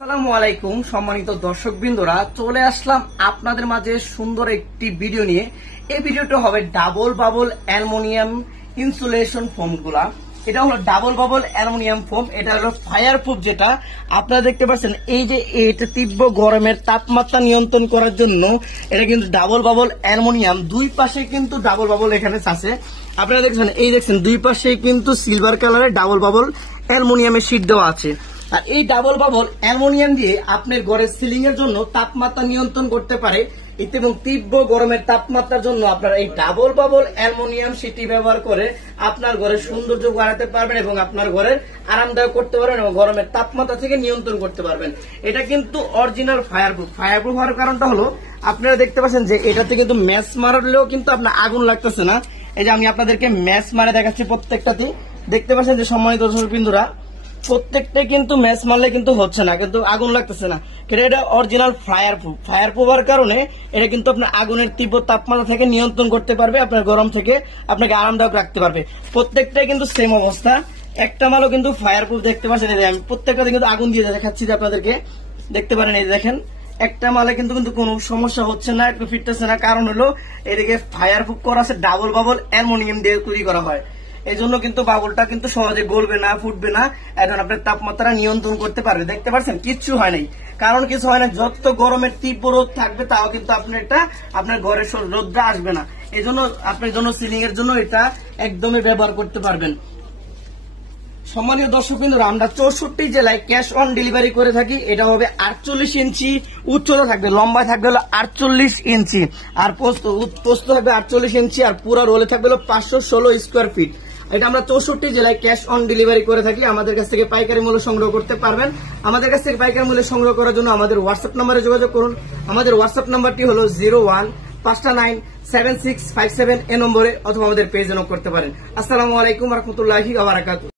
আসসালামু আলাইকুম সম্মানিত দর্শকবৃন্দরা, চলে আসলাম আপনাদের মাঝে সুন্দর একটি ভিডিও নিয়ে। এই ভিডিওটা হবে ডাবল বাবল অ্যালুমিনিয়াম ইনসুলেশন ফোমগুলা। এটা হলো ডাবল বাবল অ্যালুমিনিয়াম ফোম, এটা হলো ফায়ার প্রুফ। যেটা আপনারা দেখতে পাচ্ছেন, এই যে এটা তীব্র গরমের তাপমাত্রা নিয়ন্ত্রণ করার জন্য এটা কিন্তু ডাবল বাবল অ্যালুমিনিয়াম। দুই পাশে কিন্তু ডাবল বাবল এখানে আছে, আপনারা দেখছেন, এই দেখছেন দুই পাশে কিন্তু সিলভার কালারের ডাবল বাবল অ্যালুমিনিয়ামের শীট দেওয়া আছে। আর এই ডাবল বাবল অ্যালুমিনিয়াম দিয়ে আপনার ঘরের সিলিং এর জন্য তাপমাত্রা নিয়ন্ত্রণ করতে পারে এবং তীব্র গরমের তাপমাত্রার জন্য আপনারা এই ডাবল বাবল অ্যালুমিনিয়াম শীটটি ব্যবহার করে আপনার ঘরের সৌন্দর্য বাড়াতে পারবেন এবং আপনার ঘরের আরামদায়ক করতে পারবেন এবং গরমের তাপমাত্রা থেকে নিয়ন্ত্রণ করতে পারবেন। এটা কিন্তু অরিজিনাল ফায়ারপ্রুফ। ফায়ারপ্রুফ হওয়ার কারণটা হলো, আপনারা দেখতে পাচ্ছেন যে এটাতে কিন্তু ম্যাচ মারলেও কিন্তু আপনার আগুন লাগতেছে না। এই যে আমি আপনাদেরকে ম্যাচ মারে দেখাচ্ছি, প্রত্যেকটাতে দেখতে পাচ্ছেন যে সম্মানিত দর্শকবৃন্দরা, প্রত্যেকটাই কিন্তু ম্যাচ মারলে কিন্তু হচ্ছে না, কিন্তু আগুন লাগতেছে না। এটা অরিজিনাল ফায়ারপ্রুফ। ফায়ারপ্রুফ হওয়ার কারণে এটা কিন্তু আপনার আগুনের তীব্র তাপমাত্রা থেকে নিয়ন্ত্রণ করতে পারবে, আপনার গরম থেকে আপনাকে আরামদায়ক রাখতে পারবে। প্রত্যেকটাই কিন্তু সেম অবস্থা, একটা মালও কিন্তু ফায়ারপ্রুফ। দেখতে পাচ্ছেন, আমি প্রত্যেকটাতে কিন্তু আগুন দিয়ে দেখাচ্ছি যে আপনাদেরকে দেখতে পারেন। এই দেখেন, একটা মালে কিন্তু কিন্তু কোনো সমস্যা হচ্ছে না, একটু ফিরতেছে না। কারণ হলো এদিকে ফায়ারপ্রুফ করা আছে, ডাবল বাবল অ্যালুমিনিয়াম দিয়ে তৈরি করা হয়। এই জন্য কিন্তু বাবলটা কিন্তু সহজে গলবে না, ফুটবে না, এখন আপনার তাপমাত্রা নিয়ন্ত্রণ করতে পারবে। দেখতে পাচ্ছেন, কিচ্ছু হয় নাই, কারণ কিছু হয় না। যত গরমের তীব্র রোদ থাকবে তাও কিন্তু আপনার এটা আপনার ঘরের রোদটা আসবে না। এই জন্য আপনার জন্য সিলিং এর জন্য এটা একদমই ব্যবহার করতে পারবেন। সম্মানীয় দর্শকবৃন্দরা, আমরা 64 জেলায় ক্যাশ অন ডেলিভারি করে থাকি। এটা হবে 48 ইঞ্চি উচ্চতা থাকবে, লম্বায় থাকবে হলো 48 ইঞ্চি, আর পোস্ত থাকবে 48 ইঞ্চি, আর পুরো রোলে থাকবে হলো 516 স্কোয়ার ফিট। এটা আমরা 64 জেলায় ক্যাশ অন ডেলিভারি করে থাকি। আমাদের কাছ থেকে পাইকারি মূল্য সংগ্রহ করতে পারবেন। আমাদের কাছ থেকে পাইকারি মূল্য সংগ্রহ করার জন্য আমাদের হোয়াটসঅ্যাপ নাম্বারে যোগাযোগ করুন। আমাদের হোয়াটসঅ্যাপ নাম্বারটি হলো 01597657 এ নম্বরে, অথবা আমাদের পেজে নক করতে পারেন। আসসালামু আলাইকুম ওয়া রাহমাতুল্লাহি ওয়া বারাকাতুহু।